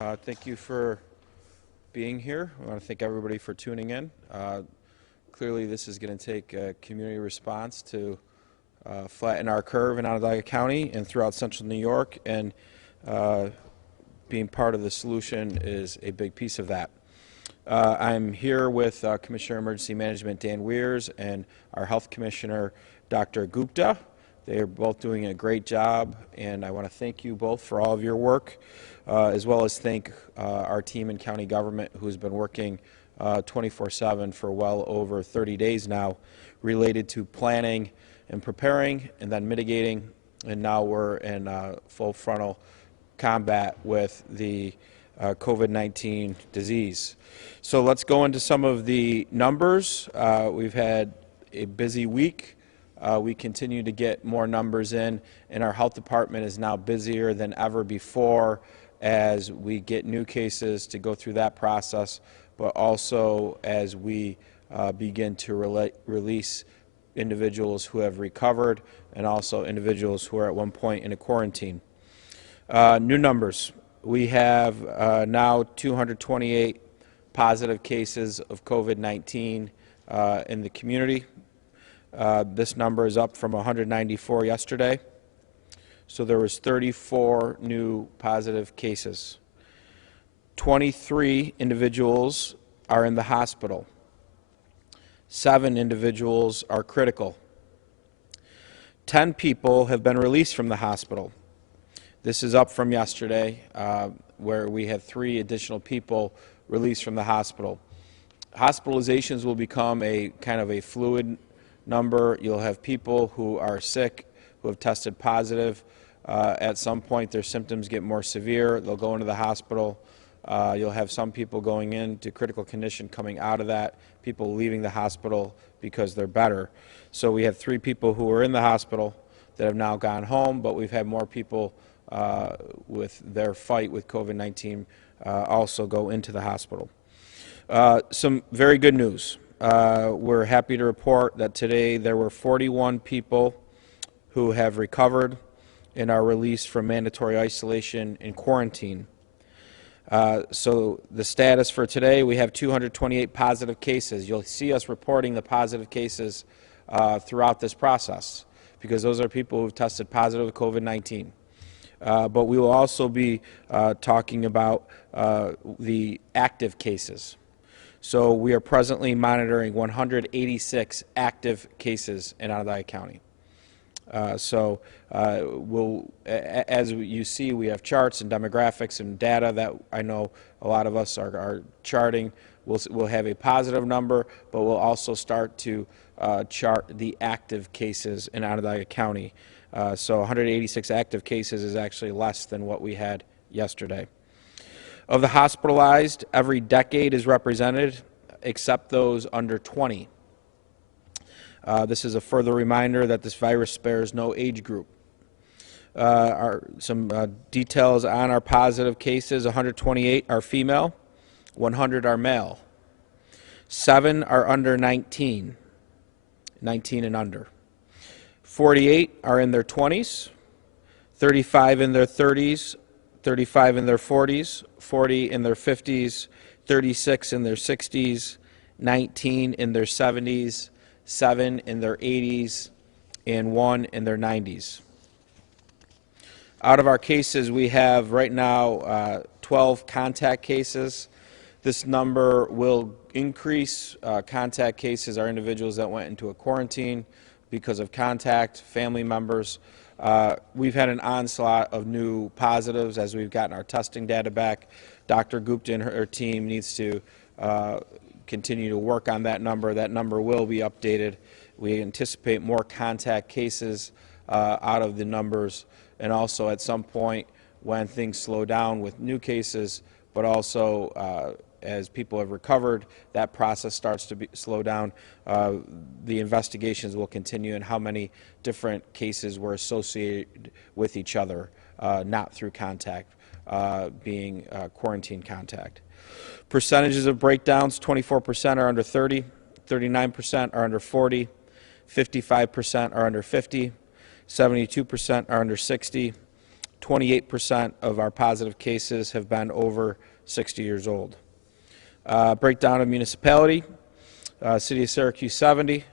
Thank you for being here. I want to thank everybody for tuning in. Clearly, this is going to take a community response to flatten our curve in Onondaga County and throughout central New York, and being part of the solution is a big piece of that. I'm here with Commissioner of Emergency Management Dan Weirs and our Health Commissioner Dr. Gupta. They are both doing a great job, and I want to thank you both for all of your work, as well as thank our team in county government who's been working 24/7 for well over 30 days now, related to planning and preparing and then mitigating, and now we're in full frontal combat with the COVID-19 disease. So let's go into some of the numbers. We've had a busy week. We continue to get more numbers in, and our health department is now busier than ever before as we get new cases to go through that process, but also as we begin to release individuals who have recovered and also individuals who are at one point in a quarantine. New numbers. We have now 228 positive cases of COVID-19 in the community. This number is up from 194 yesterday. So there was 34 new positive cases. 23 individuals are in the hospital. 7 individuals are critical. 10 people have been released from the hospital. This is up from yesterday, where we had 3 additional people released from the hospital. Hospitalizations will become a kind of a fluid number. You'll have people who are sick, who have tested positive. At some point, their symptoms get more severe. They'll go into the hospital. You'll have some people going into critical condition coming out of that, people leaving the hospital because they're better. So we have 3 people who were in the hospital that have now gone home, but we've had more people with their fight with COVID-19 also go into the hospital. Some very good news. We're happy to report that today there were 41 people who have recovered and are released from mandatory isolation and quarantine. So the status for today, we have 228 positive cases. You'll see us reporting the positive cases throughout this process, because those are people who've tested positive with COVID-19. But we will also be talking about the active cases. So we are presently monitoring 186 active cases in Onondaga County. As you see, we have charts and demographics and data that I know a lot of us are charting. We'll have a positive number, but we'll also start to chart the active cases in Onondaga County. So 186 active cases is actually less than what we had yesterday. Of the hospitalized, every decade is represented except those under 20. This is a further reminder that this virus spares no age group. Some details on our positive cases: 128 are female, 100 are male, 7 are under 19, 19 and under. 48 are in their 20s, 35 in their 30s, 35 in their 40s, 40 in their 50s, 36 in their 60s, 19 in their 70s, 7 in their 80s, and 1 in their 90s. Out of our cases, we have right now 12 contact cases. This number will increase. Contact cases are individuals that went into a quarantine because of contact, family members. We've had an onslaught of new positives as we've gotten our testing data back. Dr. Gupta and her team needs to continue to work on that number. That number will be updated. We anticipate more contact cases out of the numbers, and also at some point when things slow down with new cases, but also as people have recovered, that process starts to slow down. The investigations will continue in how many different cases were associated with each other, not through contact, being quarantine contact. Percentages of breakdowns: 24% are under 30, 39% are under 40, 55% are under 50, 72% are under 60, 28% of our positive cases have been over 60 years old. Breakdown of municipality, City of Syracuse 70,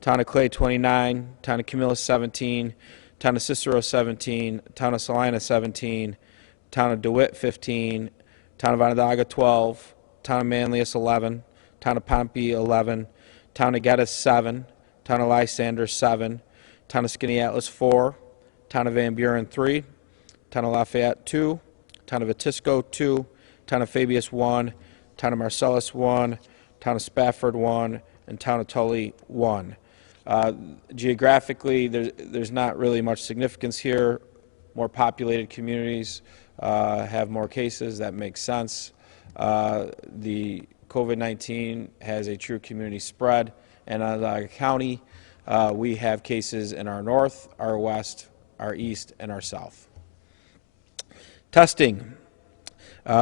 Town of Clay 29, Town of Camillus 17, Town of Cicero 17, Town of Salina 17, Town of DeWitt 15, Town of Onondaga 12, Town of Manlius 11, Town of Pompey 11, Town of Geddes 7, Town of Lysander 7, Town of Skaneateles 4, Town of Van Buren 3, Town of Lafayette 2, Town of Atisco 2, Town of Fabius 1, Town of Marcellus 1, Town of Spafford 1, and Town of Tully 1. Geographically, there's not really much significance here. More populated communities have more cases. That makes sense. The COVID-19 has a true community spread, and in Onondaga County, we have cases in our north, our west, our east, and our south. Testing.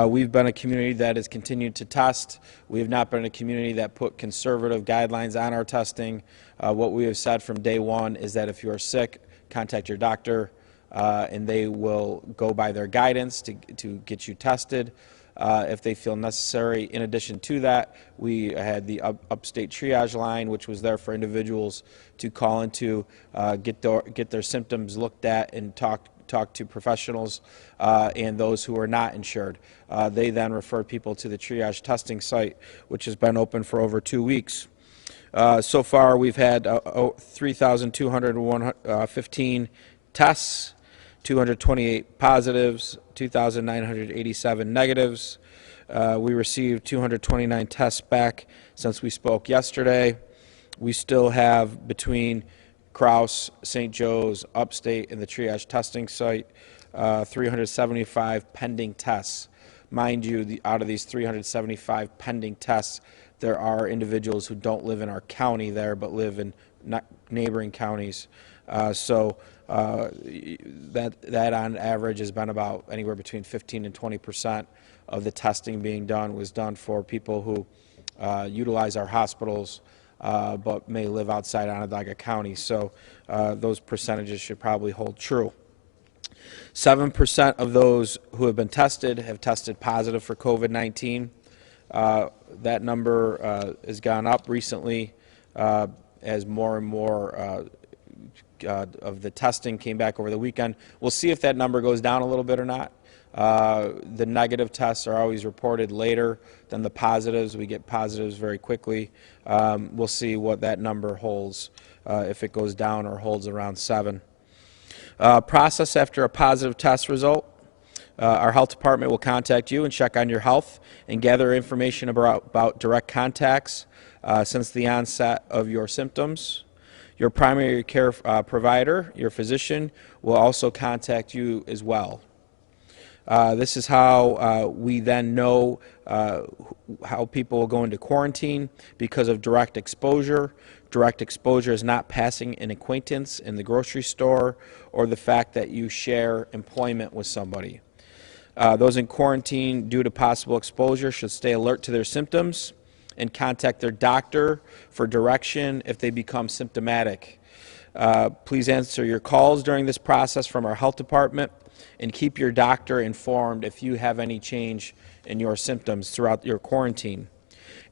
We've been a community that has continued to test. We have not been a community that put conservative guidelines on our testing. What we have said from day one is that if you are sick, contact your doctor, and they will go by their guidance to get you tested if they feel necessary. In addition to that, we had the Upstate Triage line, which was there for individuals to call into, get their symptoms looked at and talk to professionals and those who are not insured. They then referred people to the Triage testing site, which has been open for over 2 weeks. So far, we've had 3,215 tests, 228 positives, 2,987 negatives. We received 229 tests back since we spoke yesterday. We still have between Crouse, St. Joe's, Upstate, and the Triage testing site, 375 pending tests. Mind you, out of these 375 pending tests, there are individuals who don't live in our county there but live in neighboring counties. So that on average has been about anywhere between 15 and 20% of the testing being done was done for people who utilize our hospitals but may live outside Onondaga County. So those percentages should probably hold true. 7% of those who have been tested have tested positive for COVID-19. That number has gone up recently as more and more of the testing came back over the weekend. We'll see if that number goes down a little bit or not. The negative tests are always reported later than the positives. We get positives very quickly. We'll see what that number holds, if it goes down or holds around 7. Process after a positive test result. Our health department will contact you and check on your health and gather information about direct contacts since the onset of your symptoms. Your primary care provider, your physician, will also contact you as well. This is how we then know how people will go into quarantine because of direct exposure. Direct exposure is not passing an acquaintance in the grocery store or the fact that you share employment with somebody. Those in quarantine due to possible exposure should stay alert to their symptoms and contact their doctor for direction if they become symptomatic. Please answer your calls during this process from our health department and keep your doctor informed if you have any change in your symptoms throughout your quarantine.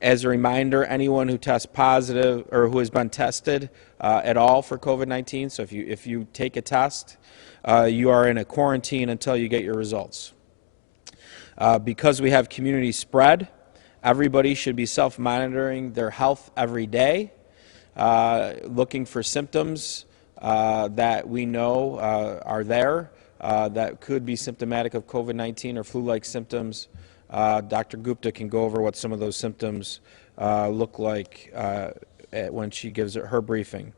As a reminder, anyone who tests positive or who has been tested at all for COVID-19, so if you take a test, you are in a quarantine until you get your results. Because we have community spread, everybody should be self-monitoring their health every day, looking for symptoms that we know are there that could be symptomatic of COVID-19 or flu-like symptoms. Dr. Gupta can go over what some of those symptoms look like when she gives her briefing.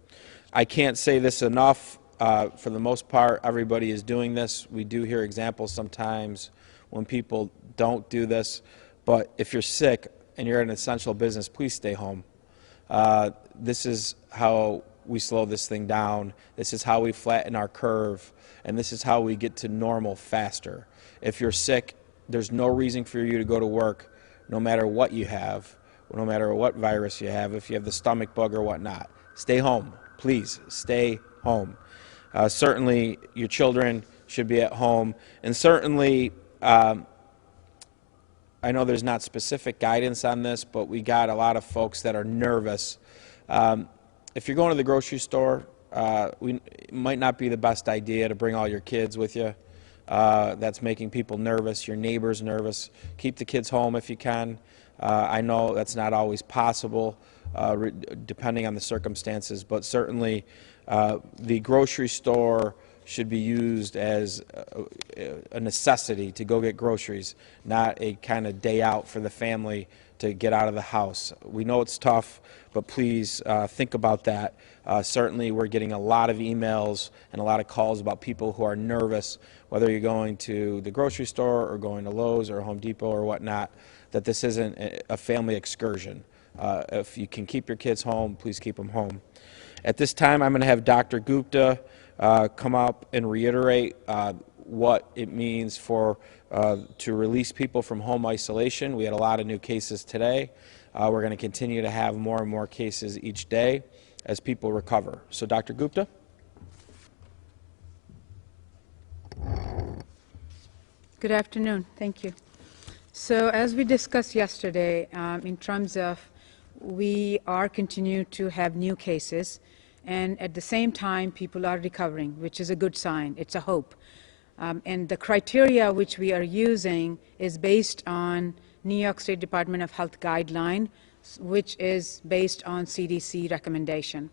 I can't say this enough. For the most part, everybody is doing this. We do hear examples sometimes when people don't do this, but if you're sick and you're in an essential business, please stay home. This is how we slow this thing down. This is how we flatten our curve, and this is how we get to normal faster. If you're sick, there's no reason for you to go to work, no matter what you have, no matter what virus you have, if you have the stomach bug or whatnot. Stay home. Please, stay home. Certainly, your children should be at home. And certainly, I know there's not specific guidance on this, but we got a lot of folks that are nervous. If you're going to the grocery store, it might not be the best idea to bring all your kids with you. That's making people nervous, your neighbors nervous. Keep the kids home if you can. I know that's not always possible, depending on the circumstances, but certainly the grocery store should be used as a necessity to go get groceries, not a kind of day out for the family to get out of the house. We know it's tough, but please think about that. Certainly we're getting a lot of emails and a lot of calls about people who are nervous, whether you're going to the grocery store or going to Lowe's or Home Depot or whatnot, that this isn't a family excursion. If you can keep your kids home, please keep them home. At this time, I'm going to have Dr. Gupta come up and reiterate what it means for to release people from home isolation. We had a lot of new cases today. We're going to continue to have more and more cases each day as people recover. So, Dr. Gupta. Good afternoon. Thank you. So, as we discussed yesterday, in terms of we are continuing to have new cases, and at the same time, people are recovering, which is a good sign. It's a hope. And the criteria which we are using is based on New York State Department of Health guideline, which is based on CDC recommendation.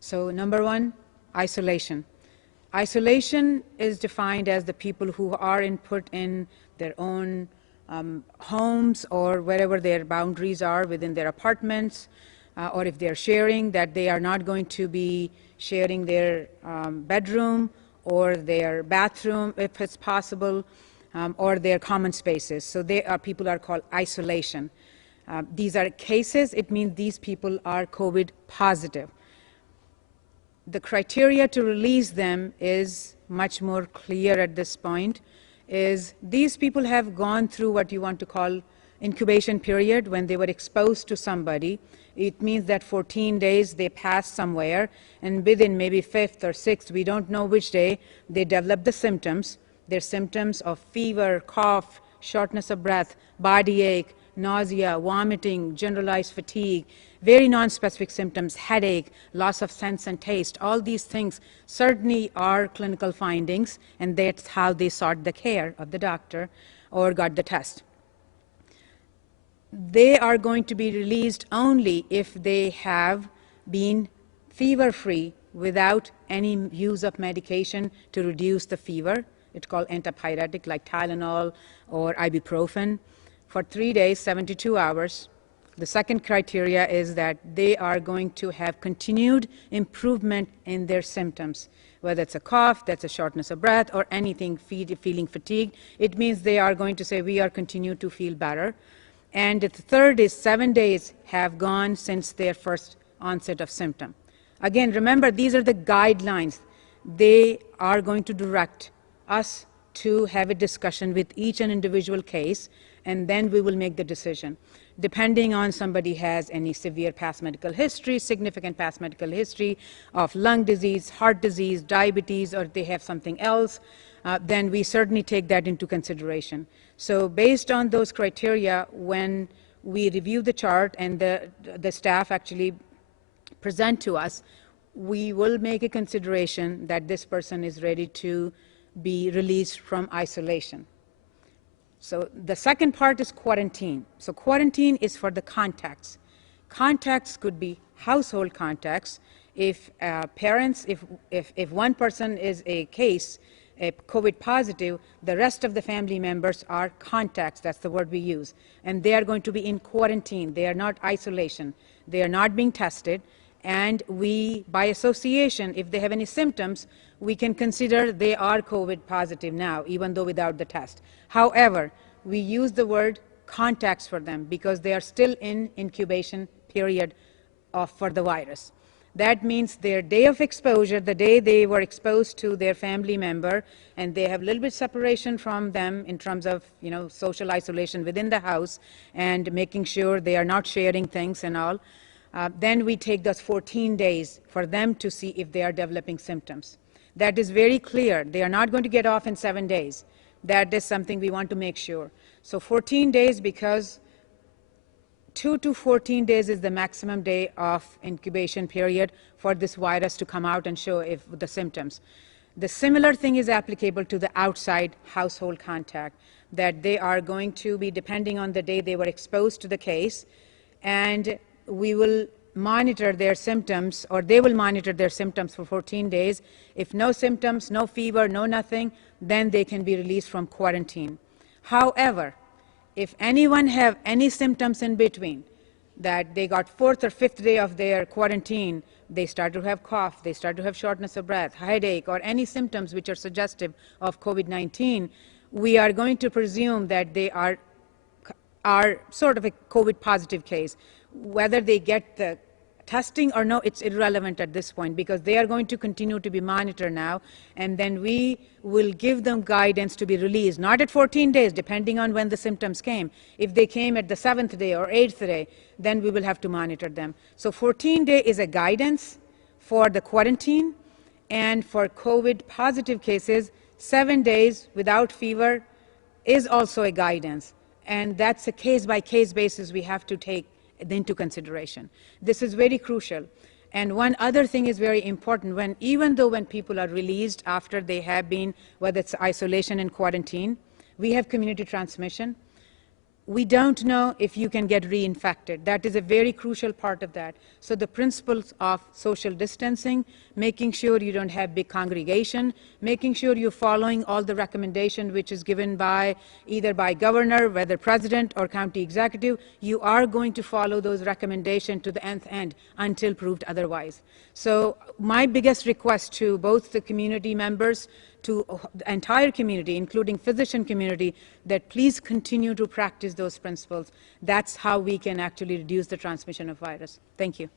So number one, isolation. Isolation is defined as the people who are put in their own homes or wherever their boundaries are within their apartments, or if they're sharing, that they are not going to be sharing their bedroom or their bathroom, if it's possible, or their common spaces. So people are called isolation. These are cases. It means these people are COVID positive. The criteria to release them is much more clear at this point. Is these people have gone through what you want to call incubation period when they were exposed to somebody. It means that 14 days they passed somewhere, and within maybe 5th or 6th, we don't know which day, they develop the symptoms. Their symptoms of fever, cough, shortness of breath, body ache, nausea, vomiting, generalized fatigue, very non-specific symptoms, headache, loss of sense and taste. All these things certainly are clinical findings, and that's how they sought the care of the doctor or got the test. They are going to be released only if they have been fever-free without any use of medication to reduce the fever. It's called antipyretic, like Tylenol or ibuprofen, for 3 days, 72 hours. The second criteria is that they are going to have continued improvement in their symptoms, whether it's a cough, that's a shortness of breath, or anything, feeling fatigued. It means they are going to say, we are continue to feel better. And the third is 7 days have gone since their first onset of symptom. Again, remember, these are the guidelines. They are going to direct us to have a discussion with each and individual case, and then we will make the decision. Depending on somebody has any severe past medical history, significant past medical history of lung disease, heart disease, diabetes, or they have something else, then we certainly take that into consideration. So based on those criteria, when we review the chart and the staff actually present to us, we will make a consideration that this person is ready to be released from isolation. So the second part is quarantine. So quarantine is for the contacts. Contacts could be household contacts. If parents, if one person is a case, a COVID positive, the rest of the family members are contacts. That's the word we use. And they are going to be in quarantine. They are not isolation. They are not being tested. And we, by association, if they have any symptoms, we can consider they are COVID positive now, even though without the test. However, we use the word contacts for them because they are still in incubation period for the virus. That means their day of exposure, the day they were exposed to their family member, and they have a little bit separation from them in terms of, social isolation within the house and making sure they are not sharing things and all. Then we take those 14 days for them to see if they are developing symptoms. That is very clear. They are not going to get off in 7 days. That is something we want to make sure. So 14 days, because 2 to 14 days is the maximum day of incubation period for this virus to come out and show if the symptoms. The similar thing is applicable to the outside household contact, that they are going to be depending on the day they were exposed to the case, and we will monitor their symptoms, or they will monitor their symptoms for 14 days. If no symptoms, no fever, no nothing, then they can be released from quarantine. However, if anyone have any symptoms in between, that they got 4th or 5th day of their quarantine, they start to have cough, they start to have shortness of breath, headache, or any symptoms which are suggestive of COVID-19, we are going to presume that they are sort of a COVID positive case. Whether they get the testing or no, it's irrelevant at this point, because they are going to continue to be monitored now, and then we will give them guidance to be released, not at 14 days, depending on when the symptoms came. If they came at the 7th day or 8th day, then we will have to monitor them. So 14-day is a guidance for the quarantine, and for COVID positive cases, 7 days without fever is also a guidance, and that's a case-by-case basis we have to take into consideration. This is very crucial. And one other thing is very important. Even though when people are released after they have been, whether it's isolation and quarantine, we have community transmission. We don't know if you can get reinfected. That is a very crucial part of that. So the principles of social distancing, making sure you don't have big congregation, making sure you're following all the recommendation which is given by either by governor, whether president or county executive, you are going to follow those recommendations to the nth end until proved otherwise. So my biggest request to both the community members, to the entire community, including physician community, that please continue to practice those principles. That's how we can actually reduce the transmission of virus. Thank you.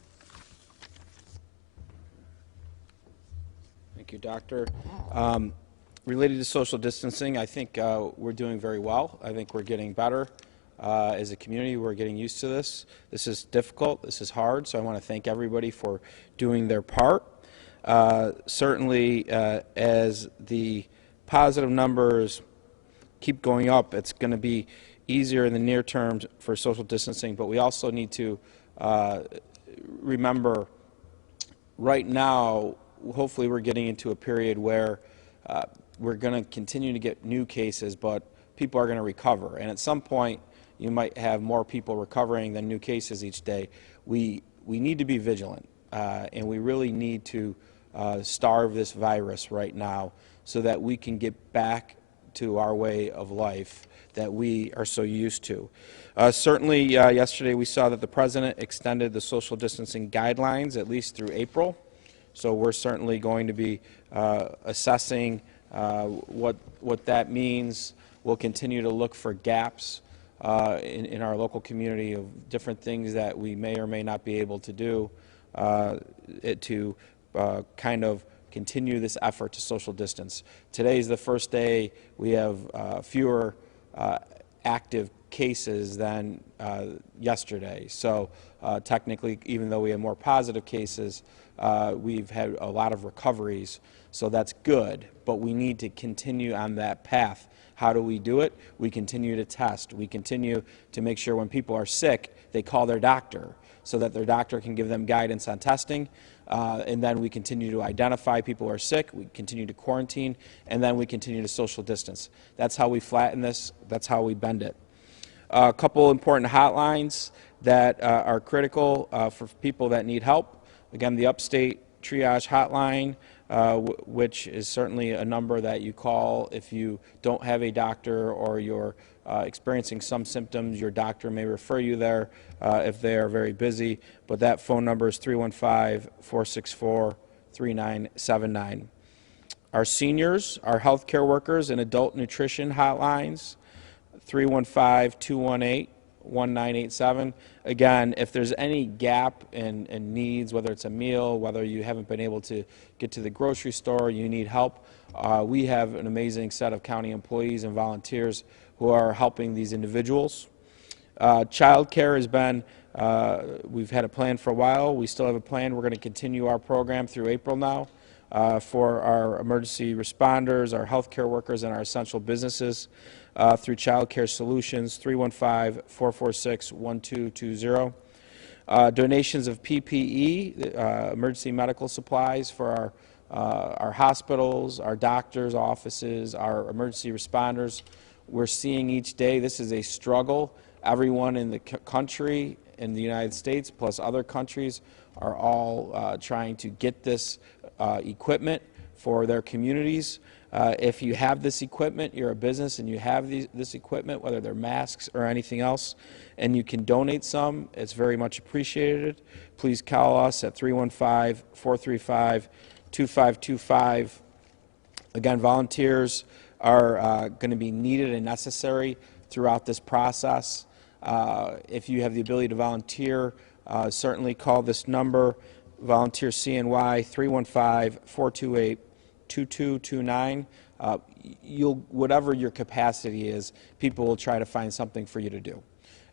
Thank you, Doctor. Related to social distancing, I think we're doing very well. I think we're getting better. As a community, we're getting used to this. This is difficult. This is hard. So I want to thank everybody for doing their part. Certainly, as the positive numbers keep going up, it's going to be easier in the near term for social distancing, but we also need to remember right now, hopefully we're getting into a period where we're going to continue to get new cases, but people are going to recover. And at some point, you might have more people recovering than new cases each day. We need to be vigilant, and we really need to starve this virus right now so that we can get back to our way of life that we are so used to. Certainly, yesterday we saw that the President extended the social distancing guidelines at least through April. So we're certainly going to be assessing what that means. We'll continue to look for gaps in our local community of different things that we may or may not be able to do to kind of continue this effort to social distance. Today is the first day we have fewer active cases than yesterday. So technically, even though we have more positive cases, we've had a lot of recoveries. So that's good, but we need to continue on that path. How do we do it? We continue to test. We continue to make sure when people are sick, they call their doctor so that their doctor can give them guidance on testing. And then we continue to identify people who are sick, we continue to quarantine, and then we continue to social distance. That's how we flatten this. That's how we bend it. A couple important hotlines that are critical for people that need help. Again, the Upstate Triage Hotline, which is certainly a number that you call if you don't have a doctor or you're experiencing some symptoms. Your doctor may refer you there if they are very busy, but that phone number is 315-464-3979. Our seniors, our healthcare workers, and adult nutrition hotlines, 315-218-1987. Again, if there's any gap in needs, whether it's a meal, whether you haven't been able to get to the grocery store, you need help, we have an amazing set of county employees and volunteers who are helping these individuals. Childcare has been, we've had a plan for a while. We still have a plan. We're going to continue our program through April now. for our emergency responders, our healthcare workers, and our essential businesses through Childcare Solutions, 315-446-1220. Donations of PPE, emergency medical supplies for our hospitals, our doctors' offices, our emergency responders. We're seeing each day this is a struggle. Everyone in the country, in the United States, plus other countries, are all trying to get this equipment for their communities. If you have this equipment, you're a business and you have this equipment, whether they're masks or anything else, and you can donate some, it's very much appreciated. Please call us at 315-435-2525. Again, volunteers are going to be needed and necessary throughout this process. If you have the ability to volunteer, certainly call this number, Volunteer CNY, 315-428-2229. Whatever your capacity is, people will try to find something for you to do.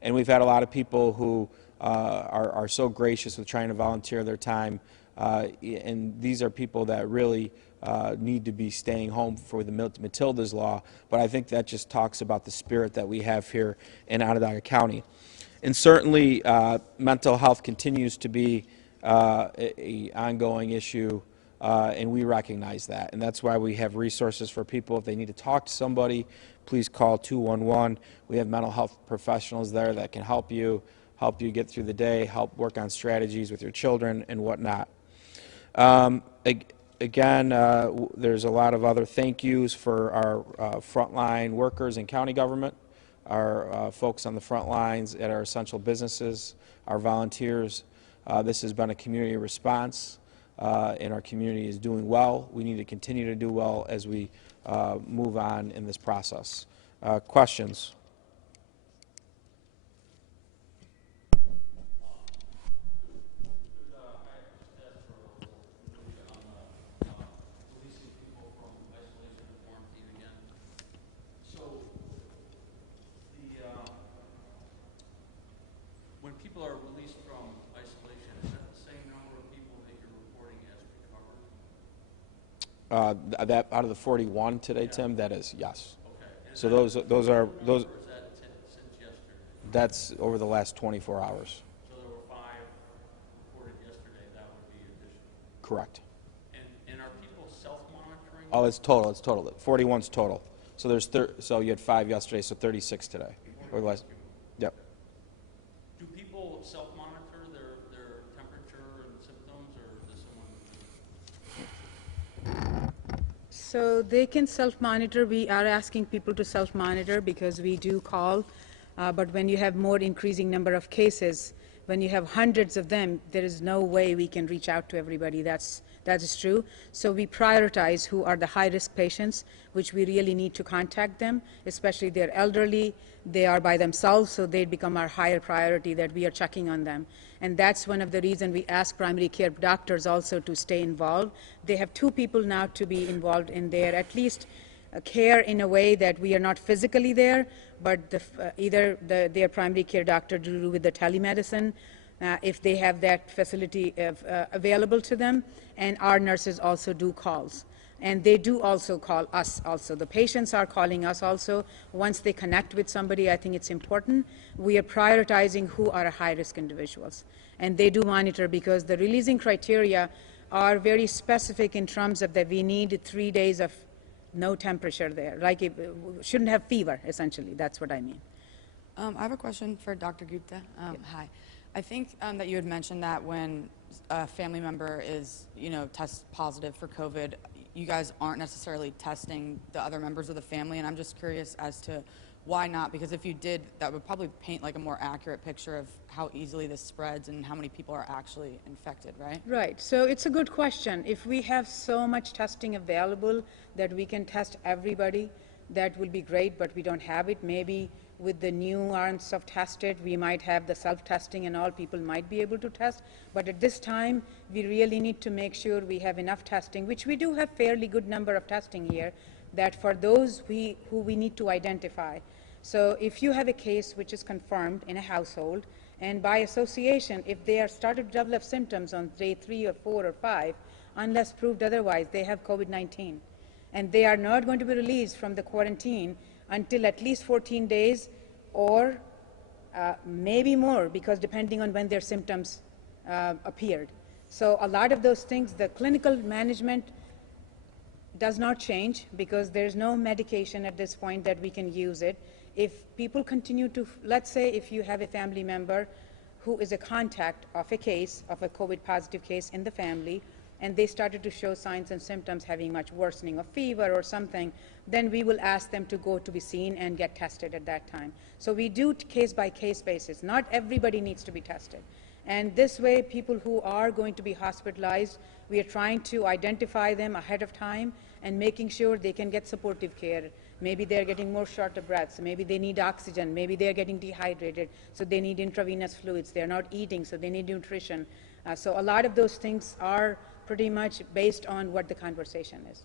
And we've had a lot of people who are so gracious with trying to volunteer their time, and these are people that really need to be staying home for the Matilda's Law, but I think that just talks about the spirit that we have here in Onondaga County. And certainly, mental health continues to be an ongoing issue, and we recognize that. And that's why we have resources for people. If they need to talk to somebody, please call 211. We have mental health professionals there that can help you get through the day, help work on strategies with your children and whatnot. Again, there's a lot of other thank yous for our frontline workers in county government, our folks on the front lines at our essential businesses, our volunteers. This has been a community response, and our community is doing well. We need to continue to do well as we move on in this process. Questions? When people are released from isolation, is that the same number of people that you're reporting as recovered? That out of the 41 today, Tim, that is yes. Okay. So those are those. Or is that since yesterday? That's over the last 24 hours. So there were 5 reported yesterday. That would be additional. Correct. And are people self-monitoring? Oh, it's total. It's total. 41's total. So there's so you had 5 yesterday, so 36 today. Or less. Yep. Do people self-monitor their temperature and symptoms, or does someone? So they can self-monitor. We are asking people to self-monitor because we do call, but when you have more increasing number of cases, when you have hundreds of them, there is no way we can reach out to everybody. That is true. So we prioritize who are the high-risk patients, which we really need to contact them, especially they're elderly, they are by themselves, so they become our higher priority that we are checking on them. And that's one of the reasons we ask primary care doctors also to stay involved. They have 2 people now to be involved in their at least care in a way that we are not physically there, but either their primary care doctor to do with the telemedicine, if they have that facility available to them, and our nurses also do calls. And they do also call us also. The patients are calling us also. Once they connect with somebody, I think it's important. We are prioritizing who are high-risk individuals. And they do monitor because the releasing criteria are very specific in terms of that we need 3 days of no temperature there. Like it shouldn't have fever, essentially. That's what I mean. I have a question for Dr. Gupta. Hi. I think that you had mentioned that when a family member is, test positive for COVID, you guys aren't necessarily testing the other members of the family, and I'm just curious as to why not, because if you did, that would probably paint like a more accurate picture of how easily this spreads and how many people are actually infected, right? Right. So it's a good question. If we have so much testing available that we can test everybody, that will be great, but we don't have it. Maybe with the nuance of tested, we might have the self-testing and all people might be able to test. But at this time, we really need to make sure we have enough testing, which we do have fairly good number of testing here, that for those who we need to identify. So if you have a case which is confirmed in a household, and by association, if they are started to develop symptoms on day 3 or 4 or 5, unless proved otherwise, they have COVID-19. And they are not going to be released from the quarantine until at least 14 days or maybe more, because depending on when their symptoms appeared. So a lot of those things, the clinical management does not change because there's no medication at this point that we can use it. If people continue to, let's say if you have a family member who is a contact of a case, of a COVID positive case in the family, and they started to show signs and symptoms having much worsening of fever or something, then we will ask them to go to be seen and get tested at that time. So we do case by case basis. Not everybody needs to be tested. And this way, people who are going to be hospitalized, we are trying to identify them ahead of time and making sure they can get supportive care. Maybe they're getting more short of breaths, maybe they need oxygen, maybe they're getting dehydrated, so they need intravenous fluids, they're not eating, so they need nutrition. So a lot of those things are pretty much based on what the conversation is.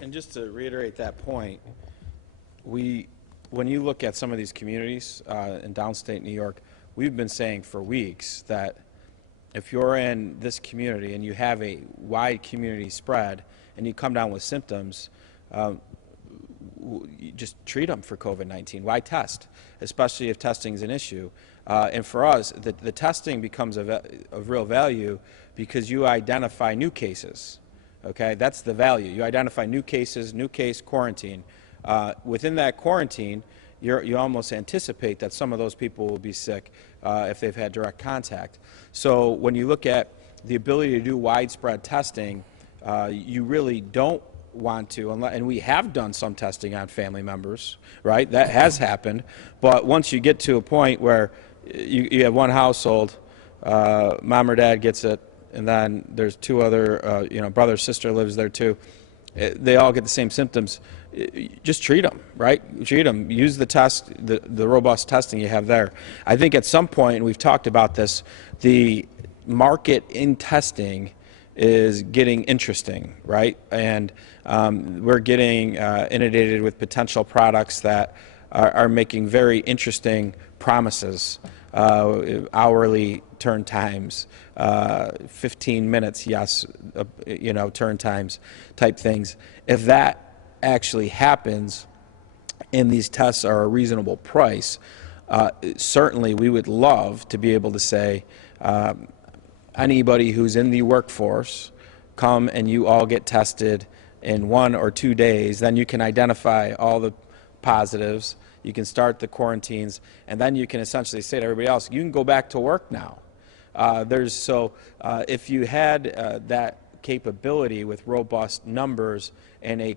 And just to reiterate that point, when you look at some of these communities in downstate New York, we've been saying for weeks that if you're in this community and you have a wide community spread and you come down with symptoms, you just treat them for COVID-19. Why test? Especially if testing is an issue. And for us, the testing becomes of real value because you identify new cases. Okay, that's the value. You identify new cases, new case, quarantine. Within that quarantine, you almost anticipate that some of those people will be sick if they've had direct contact. So when you look at the ability to do widespread testing, you really don't want to, and we have done some testing on family members, right? That has happened. But once you get to a point where you have one household, mom or dad gets it, and then there's two other, brother, sister lives there too. They all get the same symptoms. Just treat them, right? Treat them. Use the test, the robust testing you have there. I think at some point, and we've talked about this, the market in testing is getting interesting, right? And we're getting inundated with potential products that are making very interesting promises. Hourly turn times, 15 minutes, yes, turn times type things. If that actually happens and these tests are a reasonable price, certainly we would love to be able to say anybody who's in the workforce, come and you all get tested in 1 or 2 days, then you can identify all the positives, you can start the quarantines, and then you can essentially say to everybody else, you can go back to work now. If you had that capability with robust numbers and a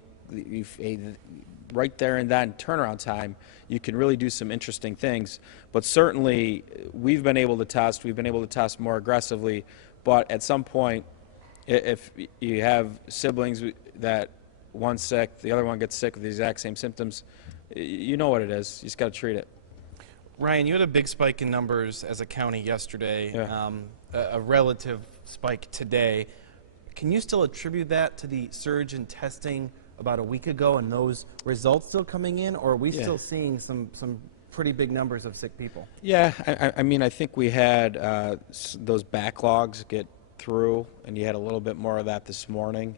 right there and then turnaround time, you can really do some interesting things. But certainly, we've been able to test more aggressively, but at some point, if you have siblings that one's sick, the other one gets sick with the exact same symptoms, you know what it is. You just got to treat it. Ryan, you had a big spike in numbers as a county yesterday, Yeah. A relative spike today. Can you still attribute that to the surge in testing about a week ago and those results still coming in, or are we still seeing some pretty big numbers of sick people? Yeah, I mean, I think we had those backlogs get through, and you had a little bit more of that this morning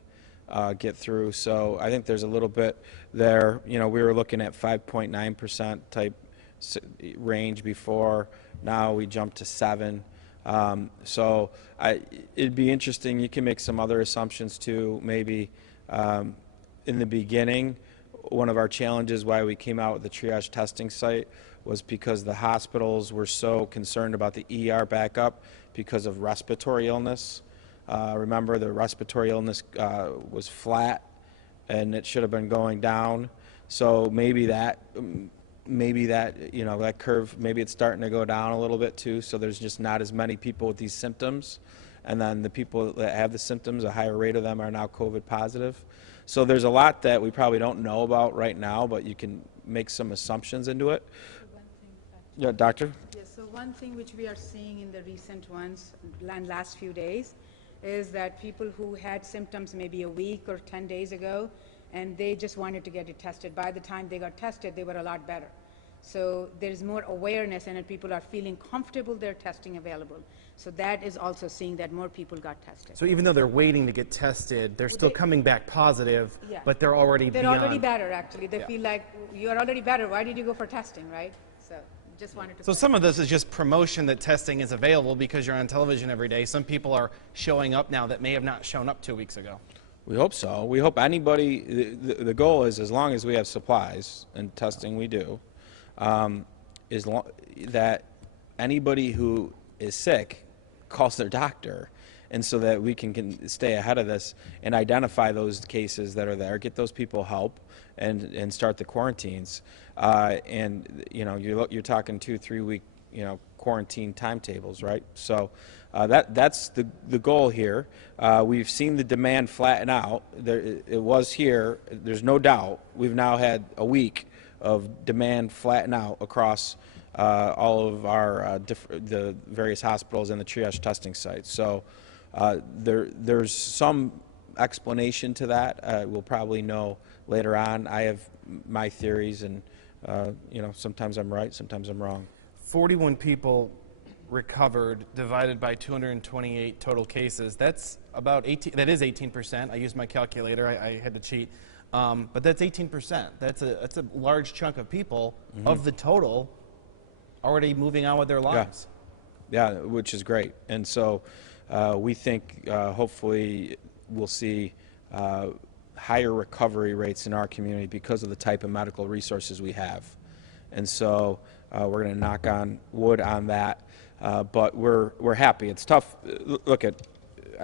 get through. So I think there's a little bit there. We were looking at 5.9% type range before. Now we jumped to 7. So it'd be interesting. You can make some other assumptions too. Maybe in the beginning, one of our challenges why we came out with the triage testing site was because the hospitals were so concerned about the ER backup because of respiratory illness. Remember, the respiratory illness was flat, and it should have been going down. So maybe that that curve, maybe it's starting to go down a little bit too. So there's just not as many people with these symptoms, and then the people that have the symptoms, a higher rate of them are now COVID positive. So there's a lot that we probably don't know about right now, but you can make some assumptions into it. Yeah, doctor? Yes, so one thing which we are seeing in the recent ones, last few days, is that people who had symptoms maybe a week or 10 days ago, and they just wanted to get it tested. By the time they got tested, they were a lot better. So there's more awareness, and then people are feeling comfortable they're testing available. So that is also seeing that more people got tested. So even though they're waiting to get tested, they're still coming back positive, Yeah. but they're already They're beyond. already better, actually. They feel like, you're already better, why did you go for testing, right? So just wanted to. So some of this is just promotion that testing is available because you're on television every day. Some people are showing up now that may have not shown up 2 weeks ago. We hope so. We hope anybody, the goal is, as long as we have supplies, and testing we do, that anybody who is sick calls their doctor, and so that we can stay ahead of this and identify those cases that are there, get those people help, and start the quarantines. And you know, you're talking 2-3 week, you know, quarantine timetables, right? So that's the goal here. We've seen the demand flatten out. It was here. There's no doubt. We've now had a week of demand flatten out across all of our the various hospitals and the triage testing sites. So there's some explanation to that. We'll probably know later on. I have my theories, and you know, sometimes I'm right, sometimes I'm wrong. 41 people recovered divided by 228 total cases. That's about 18. That is 18%. I used my calculator. I had to cheat. But that's 18%. That's a large chunk of people of the total already moving on with their lives. Yeah, which is great. And so we think hopefully we'll see higher recovery rates in our community because of the type of medical resources we have. And so we're going to knock on wood on that. But we're happy. It's tough. Look,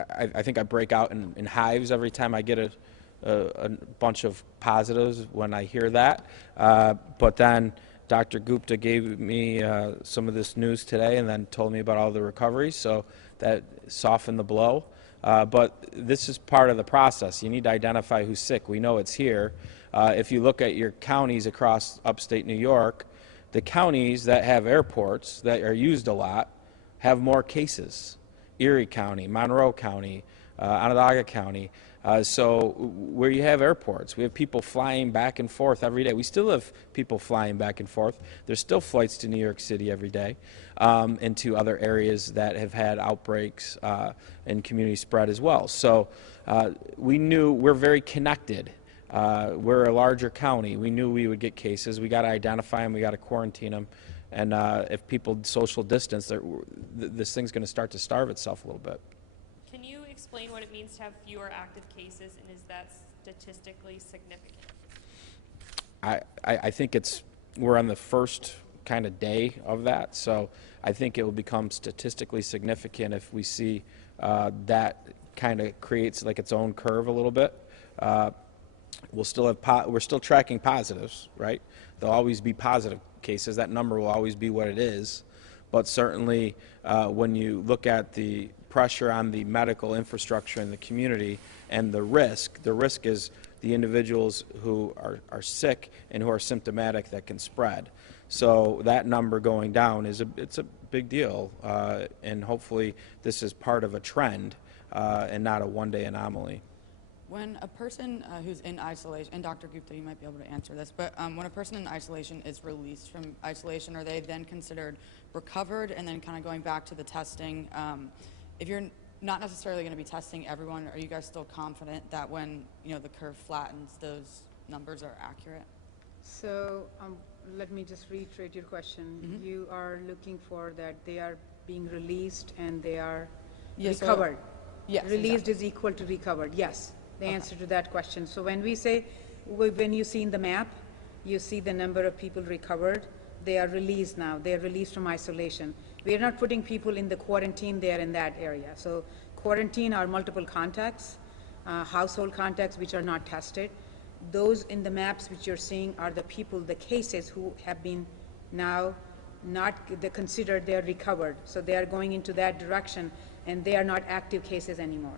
I think I break out in hives every time I get a bunch of positives when I hear that. But then Dr. Gupta gave me some of this news today and then told me about all the recoveries, so that softened the blow. But this is part of the process. You need to identify who's sick. We know it's here. If you look at your counties across upstate New York, the counties that have airports that are used a lot have more cases. Erie County, Monroe County, Onondaga County. So where you have airports, we have people flying back and forth every day. We still have people flying back and forth. There's still flights to New York City every day, and to other areas that have had outbreaks and community spread as well. So we knew we're very connected. We're a larger county. We knew we would get cases. We got to identify them. We got to quarantine them. And if people social distance, this thing's going to start to starve itself a little bit. Can you explain what it means to have fewer active cases, and is that statistically significant? I think we're on the first kind of day of that, so I think it will become statistically significant if we see that kind of creates like its own curve a little bit. We'll still have we're still tracking positives, right? There'll always be positive cases. That number will always be what it is. But certainly when you look at the pressure on the medical infrastructure in the community and the risk is the individuals who are sick and who are symptomatic that can spread. So that number going down it's a big deal, and hopefully this is part of a trend and not a one-day anomaly. When a person who's in isolation, and Dr. Gupta, you might be able to answer this, but when a person in isolation is released from isolation, are they then considered recovered? And then kind of going back to the testing, if you're not necessarily going to be testing everyone, are you guys still confident that when the curve flattens, those numbers are accurate? So let me just reiterate your question. You are looking for that they are being released and they are recovered. Yes, released exactly. is equal to recovered. Yes, the answer to that question. So when we say, when you see in the map, you see the number of people recovered. They are released now. They are released from isolation. We are not putting people in the quarantine there in that area. So quarantine are multiple contacts, household contacts which are not tested. Those in the maps which you're seeing are the people, the cases who have been now not considered they are recovered. So they are going into that direction and they are not active cases anymore.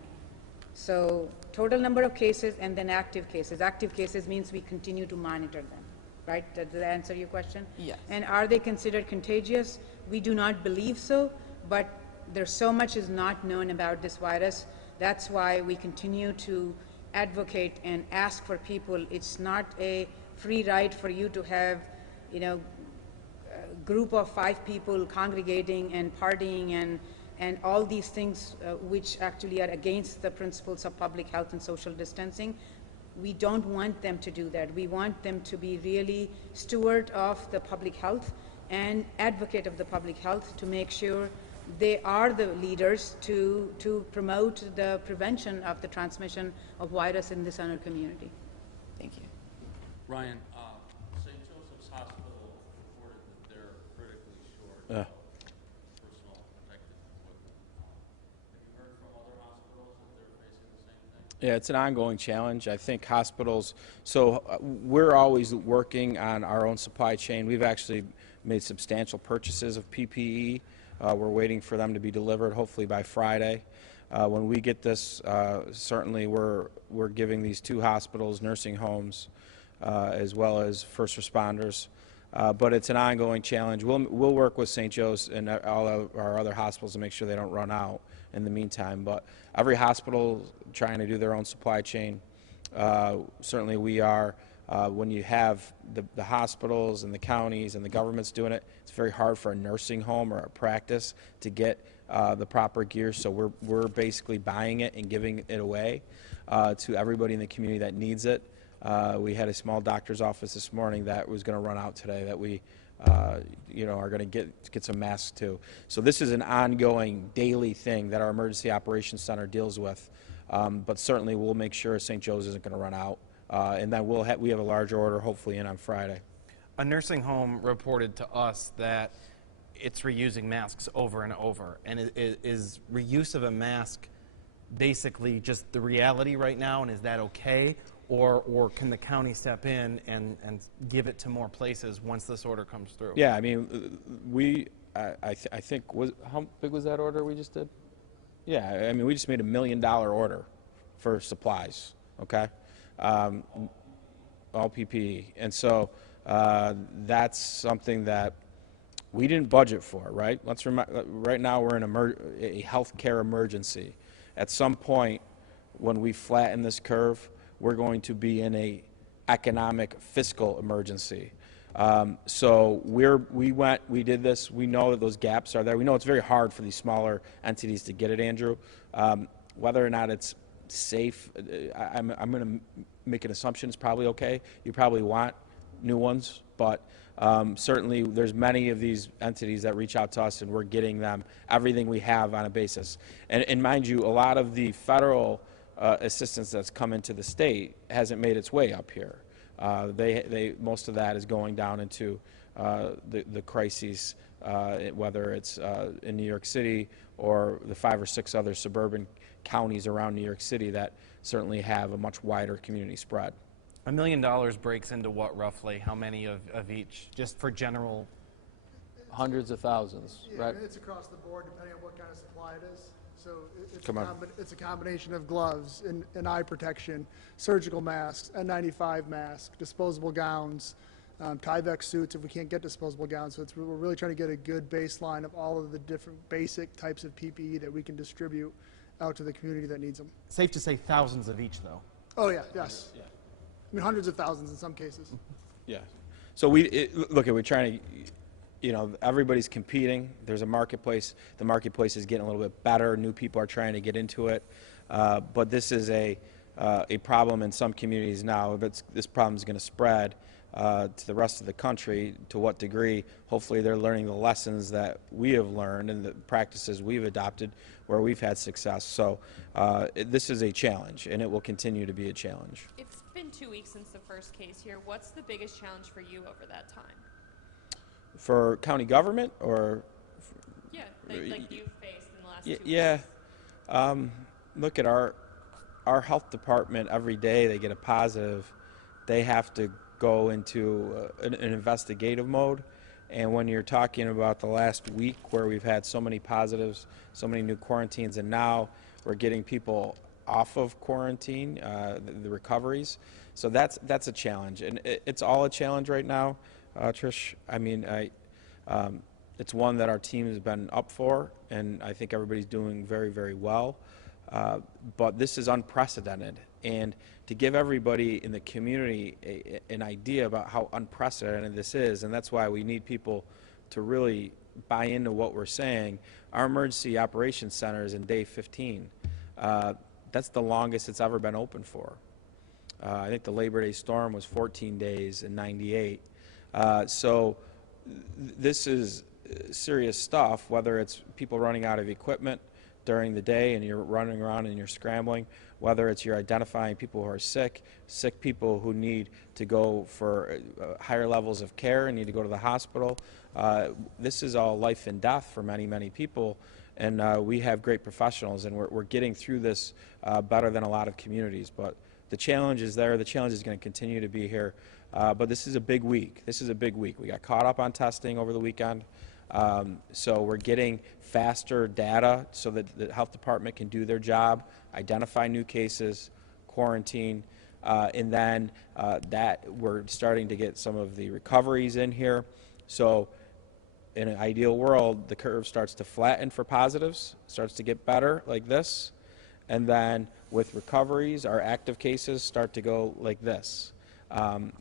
So total number of cases and then active cases. Active cases means we continue to monitor them, right? Does that answer your question? Yes. And are they considered contagious? We do not believe so, but there's so much is not known about this virus. That's why we continue to advocate and ask for people. It's not a free ride for you to have, group of 5 people congregating and partying and all these things which actually are against the principles of public health and social distancing. We don't want them to do that. We want them to be really steward of the public health and advocate of the public health to make sure they are the leaders to promote the prevention of the transmission of virus in this our community. Thank you. Ryan, St. Joseph's Hospital reported that they're critically short of personal protective equipment. Have you heard from other hospitals that they're facing the same thing? Yeah, it's an ongoing challenge. I think hospitals, so we're always working on our own supply chain. We've actually made substantial purchases of PPE. We're waiting for them to be delivered, hopefully by Friday. When we get this, certainly we're giving these 2 hospitals, nursing homes, as well as first responders. But it's an ongoing challenge. We'll work with St. Joe's and all of our other hospitals to make sure they don't run out in the meantime. But every hospital trying to do their own supply chain. Certainly we are. When you have the hospitals and the counties and the governments doing it, it's very hard for a nursing home or a practice to get the proper gear. So we're basically buying it and giving it away to everybody in the community that needs it. We had a small doctor's office this morning that was going to run out today that we are going to get some masks too. So this is an ongoing daily thing that our emergency operations center deals with. But certainly we'll make sure St. Joe's isn't going to run out. And then we have a large order hopefully in on Friday. A nursing home reported to us that it's reusing masks over and over. And is reuse of a mask basically just the reality right now, and is that okay? Or can the county step in and give it to more places once this order comes through? Yeah, I mean, I think, how big was that order we just did? Yeah, I mean, we just made $1 million order for supplies, okay? All PPE. And so that's something that we didn't budget for, right? Right now we're in a healthcare emergency. At some point, when we flatten this curve, we're going to be in a economic fiscal emergency. So we did this. We know that those gaps are there. We know it's very hard for these smaller entities to get it, Andrew. Whether or not it's safe, I'm going to make an assumption it's probably okay. You probably want new ones, but certainly there's many of these entities that reach out to us and we're getting them everything we have on a basis. And mind you, a lot of the federal assistance that's come into the state hasn't made its way up here. Most of that is going down into the crises, whether it's in New York City or the 5 or 6 other suburban counties around New York City that certainly have a much wider community spread. $1 million breaks into what roughly? How many of each? Just for general? Hundreds of thousands, yeah, right? It's across the board depending on what kind of supply it is. So it's a combination of gloves and eye protection, surgical masks, N95 masks, disposable gowns, Tyvek suits if we can't get disposable gowns. So we're really trying to get a good baseline of all of the different basic types of PPE that we can distribute out to the community that needs them. Safe to say thousands of each, though. Oh yeah, yes. Yeah. I mean, hundreds of thousands in some cases. Yeah. So we're trying to, everybody's competing. There's a marketplace. The marketplace is getting a little bit better. New people are trying to get into it. But this is a problem in some communities now. But this problem is going to spread to the rest of the country. To what degree? Hopefully they're learning the lessons that we have learned and the practices we've adopted where we've had success. So this is a challenge, and it will continue to be a challenge. It's been 2 weeks since the first case here. What's the biggest challenge for you over that time? For county government, or? Yeah, like you've faced in the last 2 weeks. Yeah. Look at our health department. Every day they get a positive, they have to go into an investigative mode. And when you're talking about the last week where we've had so many positives, so many new quarantines, and now we're getting people off of quarantine, the recoveries. So that's a challenge, and it's all a challenge right now, Trish. I mean, it's one that our team has been up for, and I think everybody's doing very, very well. But this is unprecedented, and to give everybody in the community an idea about how unprecedented this is, and that's why we need people to really buy into what we're saying, our emergency operations center is in day 15. That's the longest it's ever been open for. I think the Labor Day storm was 14 days in '98. So this is serious stuff, whether it's people running out of equipment during the day and you're running around and you're scrambling, whether it's you're identifying people who are sick people who need to go for higher levels of care and need to go to the hospital. This is all life and death for many, many people, and we have great professionals, and we're getting through this better than a lot of communities. But the challenge is there. The challenge is going to continue to be here. But this is a big week. This is a big week. We got caught up on testing over the weekend. So we're getting faster data so that the health department can do their job, identify new cases, quarantine, and then that we're starting to get some of the recoveries in here. So in an ideal world, the curve starts to flatten for positives, starts to get better like this, and then with recoveries, our active cases start to go like this.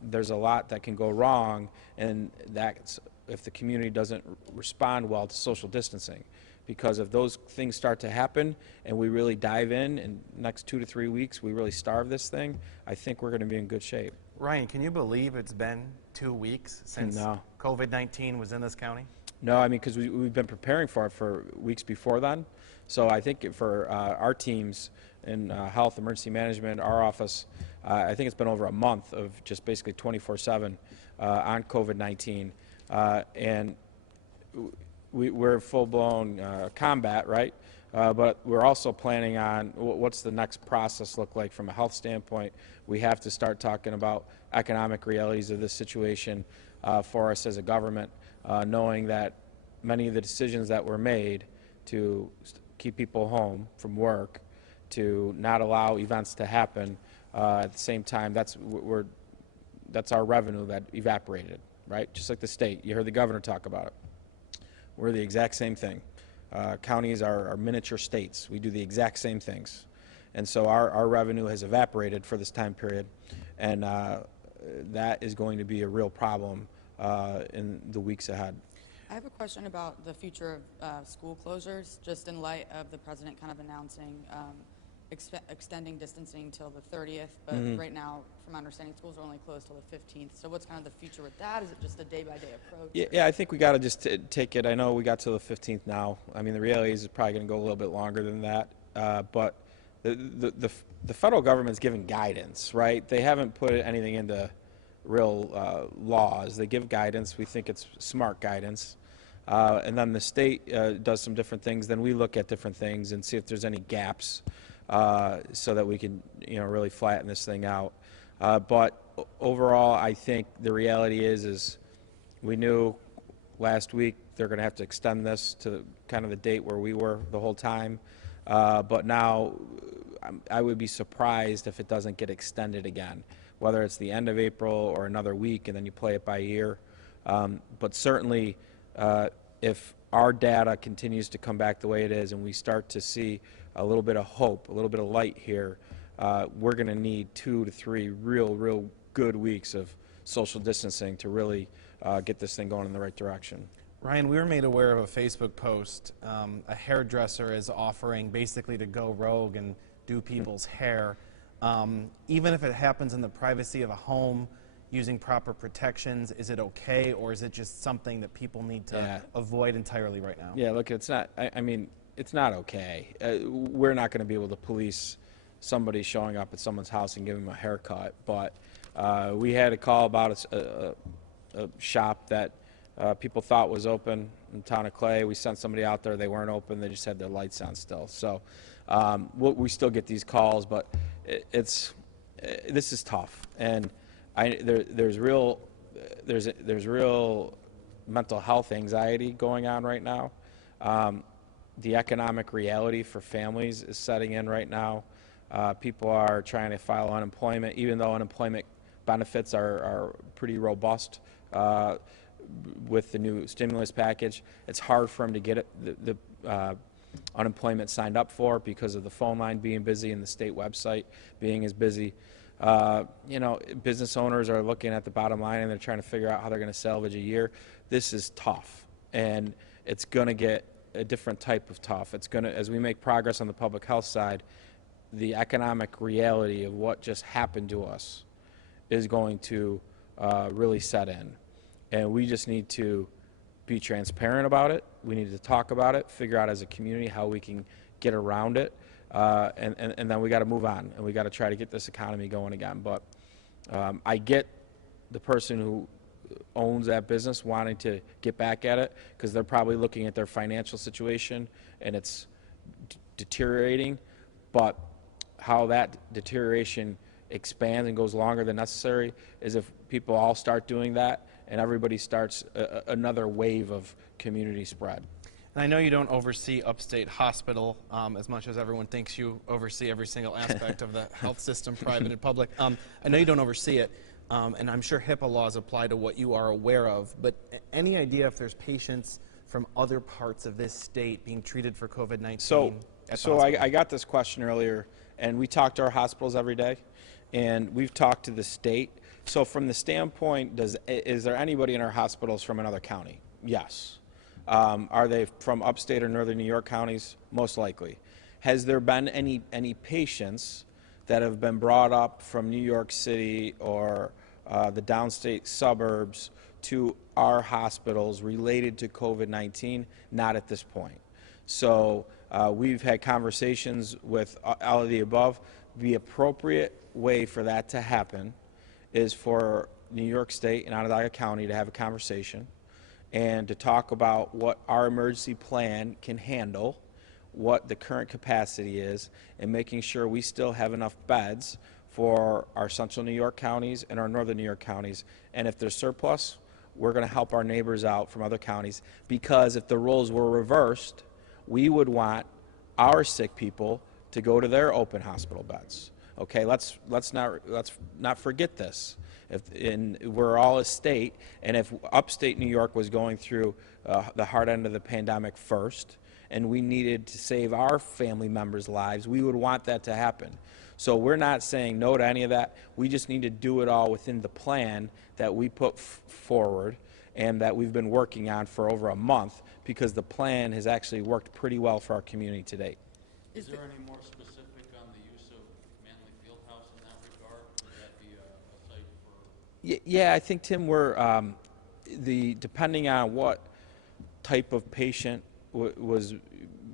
There's a lot that can go wrong, and that's if the community doesn't respond well to social distancing. Because if those things start to happen and we really dive in the next 2 to 3 weeks, we really starve this thing, I think we're going to be in good shape. Ryan, can you believe it's been 2 weeks since COVID-19 was in this county? No, I mean, because we've been preparing for it for weeks before then. So I think for our teams in health, emergency management, our office, I think it's been over a month of just basically 24/7 on COVID-19. And we're full-blown combat, right? But we're also planning on what's the next process look like from a health standpoint. We have to start talking about economic realities of this situation for us as a government, knowing that many of the decisions that were made to keep people home from work, to not allow events to happen, at the same time, that's our revenue that evaporated, right? Just like the state. You heard the governor talk about it. We're the exact same thing. Counties are miniature states. We do the exact same things. And so our revenue has evaporated for this time period, and that is going to be a real problem in the weeks ahead. I have a question about the future of school closures, just in light of the president kind of announcing extending distancing till the 30th, but right now, from my understanding, schools are only closed till the 15th. So what's kind of the future with that? Is it just a day-by-day approach? Yeah, I think we got to just take it. I know we got to the 15th now. I mean, the reality is it's probably going to go a little bit longer than that. But the federal government's giving guidance, right? They haven't put anything into real laws. They give guidance. We think it's smart guidance. And then the state does some different things. Then we look at different things and see if there's any gaps so that we can, really flatten this thing out. But overall, I think the reality is we knew last week they're going to have to extend this to kind of the date where we were the whole time. But now I would be surprised if it doesn't get extended again, whether it's the end of April or another week, and then you play it by ear. But certainly, if our data continues to come back the way it is and we start to see a little bit of hope, a little bit of light here, we're going to need 2 to 3 real good weeks of social distancing to really get this thing going in the right direction. Ryan, we were made aware of a Facebook post. A hairdresser is offering basically to go rogue and do people's hair. Even if it happens in the privacy of a home, using proper protections, is it okay, or is it just something that people need to avoid entirely right now? Yeah, look, it's not, I mean, it's not okay. We're not going to be able to police somebody showing up at someone's house and giving them a haircut, but we had a call about a shop that people thought was open in the town of Clay. We sent somebody out there, they weren't open, they just had their lights on still. So we still get these calls, but this is tough. And there's real mental health anxiety going on right now. The economic reality for families is setting in right now. People are trying to file unemployment, even though unemployment benefits are pretty robust with the new stimulus package. It's hard for them to get the unemployment signed up for because of the phone line being busy and the state website being as busy. Business owners are looking at the bottom line and they're trying to figure out how they're going to salvage a year. This is tough. and it's going to get a different type of tough. It's going to, as we make progress on the public health side, the economic reality of what just happened to us is going to really set in. And we just need to be transparent about it. We need to talk about it, figure out as a community how we can get around it, and then we got to move on, and we got to try to get this economy going again. But I get the person who owns that business wanting to get back at it, because they're probably looking at their financial situation and it's deteriorating. But how that deterioration expands and goes longer than necessary is if people all start doing that and everybody starts another wave of community spread. And I know you don't oversee Upstate Hospital as much as everyone thinks you oversee every single aspect of the health system, private and public. I know you don't oversee it, and I'm sure HIPAA laws apply to what you are aware of, but any idea if there's patients from other parts of this state being treated for COVID-19? So I got this question earlier, and we talk to our hospitals every day, and we've talked to the state. So from the standpoint, is there anybody in our hospitals from another county? Yes. Are they from upstate or northern New York counties? Most likely. Has there been any patients that have been brought up from New York City or the downstate suburbs to our hospitals related to COVID-19? Not at this point. So we've had conversations with all of the above. The appropriate way for that to happen is for New York State and Onondaga County to have a conversation and to talk about what our emergency plan can handle, what the current capacity is, and making sure we still have enough beds for our central New York counties and our northern New York counties. And if there's surplus, we're going to help our neighbors out from other counties, because if the roles were reversed, we would want our sick people to go to their open hospital beds. Okay, let's not forget this. We're all a state, and if upstate New York was going through the hard end of the pandemic first, and we needed to save our family members' lives, we would want that to happen. So we're not saying no to any of that. We just need to do it all within the plan that we put forward and that we've been working on for over a month, because the plan has actually worked pretty well for our community to date. Is there any more specific on the use of Manley Fieldhouse in that regard? Would that be a site for? Yeah, I think, Tim, we're depending on what type of patient was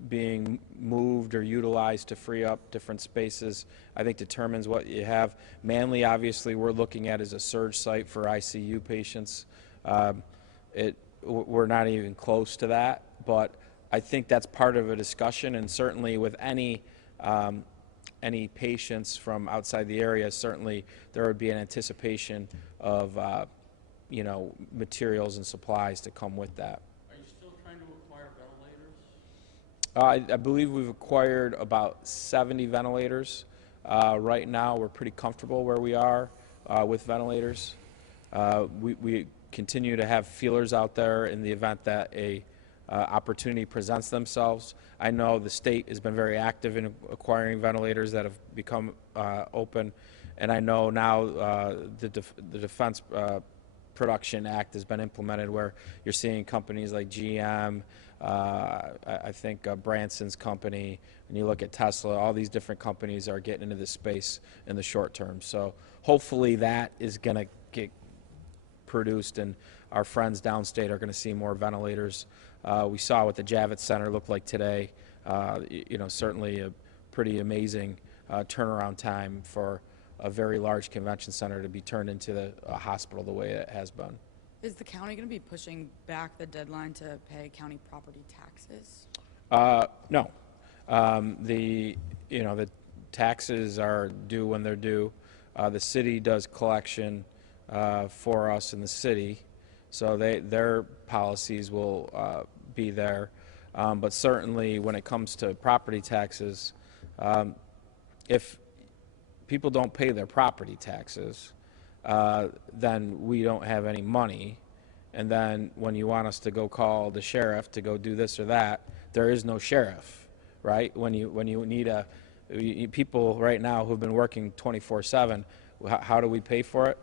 being moved or utilized to free up different spaces, I think determines what you have. Manley, obviously, we're looking at as a surge site for ICU patients. We're not even close to that, but I think that's part of a discussion, and certainly with any patients from outside the area, certainly there would be an anticipation of materials and supplies to come with that. Are you still trying to acquire ventilators? I believe we've acquired about 70 ventilators. Right now, we're pretty comfortable where we are with ventilators. We continue to have feelers out there in the event that a opportunity presents themselves. I know the state has been very active in acquiring ventilators that have become open, and I know now the Defense Production Act has been implemented, where you're seeing companies like GM, I think Branson's company, and you look at Tesla, all these different companies are getting into this space in the short term. So hopefully that is going to get produced, and our friends downstate are going to see more ventilators. We saw what the Javits Center looked like today. Certainly a pretty amazing turnaround time for a very large convention center to be turned into a hospital the way it has been. Is the county going to be pushing back the deadline to pay county property taxes? No. The taxes are due when they're due. The city does collection for us in the city, so their policies will be there. But certainly when it comes to property taxes, if people don't pay their property taxes, then we don't have any money. And then when you want us to go call the sheriff to go do this or that, there is no sheriff, right? When you need people right now who've been working 24/7, how do we pay for it?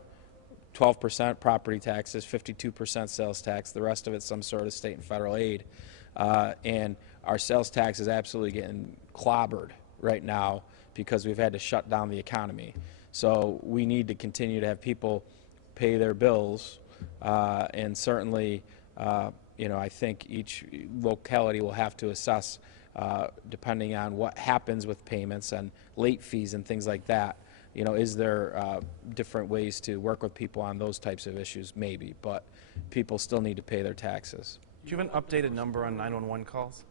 12% property taxes, 52% sales tax, the rest of it some sort of state and federal aid. And our sales tax is absolutely getting clobbered right now because we've had to shut down the economy. So we need to continue to have people pay their bills, and certainly, you know, I think each locality will have to assess, depending on what happens with payments and late fees and things like that. You know, is there different ways to work with people on those types of issues? Maybe, but people still need to pay their taxes. Do you have an updated number on 911 calls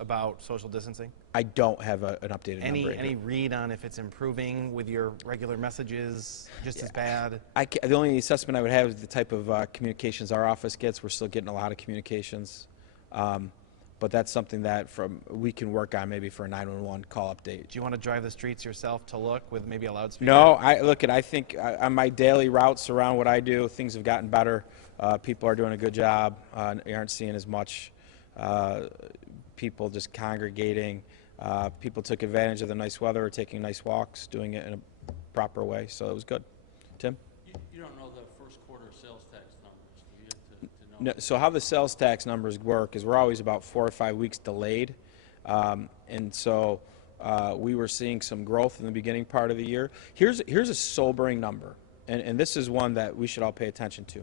about social distancing? I don't have an updated number. Any read on if it's improving with your regular messages, just as bad? The only assessment I would have is the type of communications our office gets. We're still getting a lot of communications. But that's something that we can work on maybe for a 911 call update. Do you want to drive the streets yourself to look with maybe a loudspeaker? No, I think on my daily routes around what I do, things have gotten better. People are doing a good job. You aren't seeing as much people just congregating. People took advantage of the nice weather, taking nice walks, doing it in a proper way, so it was good. Tim? You don't know the first quarter sales tax numbers, do you, to know? No, so how the sales tax numbers work is we're always about 4 or 5 weeks delayed. And so we were seeing some growth in the beginning part of the year. Here's a sobering number, and this is one that we should all pay attention to.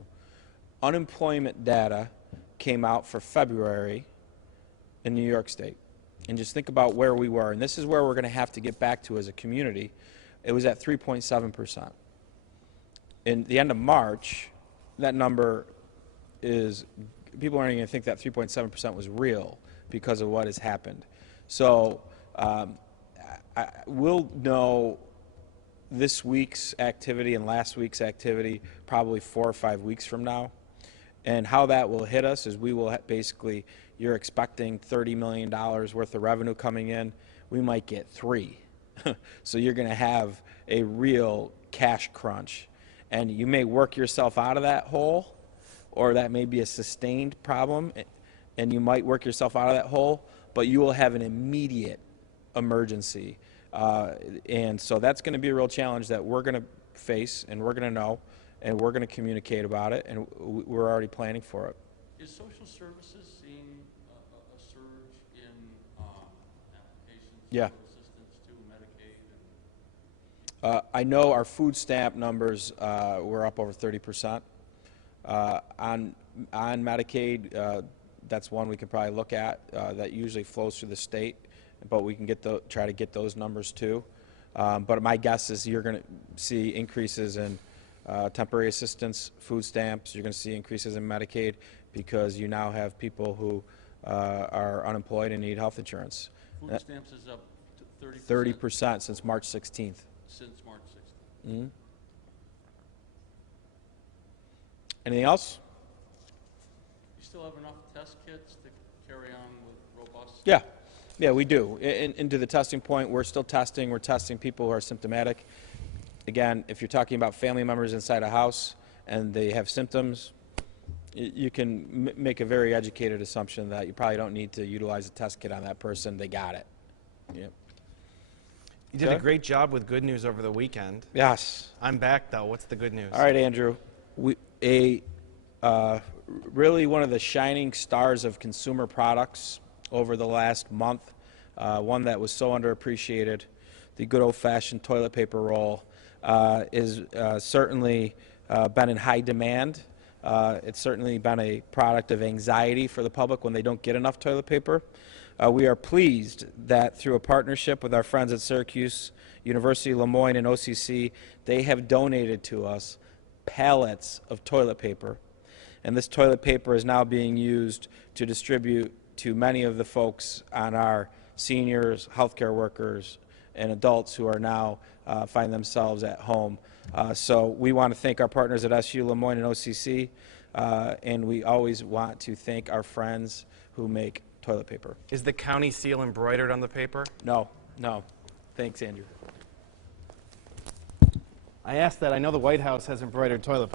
Unemployment data came out for February in New York State. And just think about where we were. And this is where we're going to have to get back to as a community. It was at 3.7%. In the end of March, that number is, people aren't even going to think that 3.7% was real because of what has happened. So we'll know this week's activity and last week's activity probably 4 or 5 weeks from now. And how that will hit us is we will basically, you're expecting $30 million worth of revenue coming in. We might get 3. So you're going to have a real cash crunch. And you may work yourself out of that hole, or that may be a sustained problem, and you might work yourself out of that hole, but you will have an immediate emergency. And so that's going to be a real challenge that we're going to face, and we're going to know, and we're going to communicate about it, and we're already planning for it. Is social services seeing a surge in applications Yeah. for assistance to Medicaid? I know our food stamp numbers were up over 30%. On Medicaid, that's one we could probably look at. That usually flows through the state, but we can try to get those numbers too. But my guess is you're going to see increases in temporary assistance, food stamps. You're going to see increases in Medicaid because you now have people who are unemployed and need health insurance. Food stamps is up to 30%? 30% since March 16th. Since March 16th. Mm-hmm. Anything else? You still have enough test kits to carry on with robust? Yeah, we do. And to the testing point, we're still testing. We're testing people who are symptomatic. Again, if you're talking about family members inside a house and they have symptoms, you can make a very educated assumption that you probably don't need to utilize a test kit on that person. They got it. Yep. You did a great job with good news over the weekend. Yes. I'm back, though. What's the good news? All right, Andrew. Really one of the shining stars of consumer products over the last month, one that was so underappreciated, the good old-fashioned toilet paper roll, is certainly been in high demand. It's certainly been a product of anxiety for the public when they don't get enough toilet paper. We are pleased that through a partnership with our friends at Syracuse, University of Lemoyne, and OCC, they have donated to us pallets of toilet paper. And this toilet paper is now being used to distribute to many of the folks on our seniors, healthcare workers, and adults who are now find themselves at home. So we want to thank our partners at SU, Lemoyne, and OCC, and we always want to thank our friends who make toilet paper. Is the county seal embroidered on the paper? No. Thanks, Andrew. I asked that. I know the White House has embroidered toilet paper.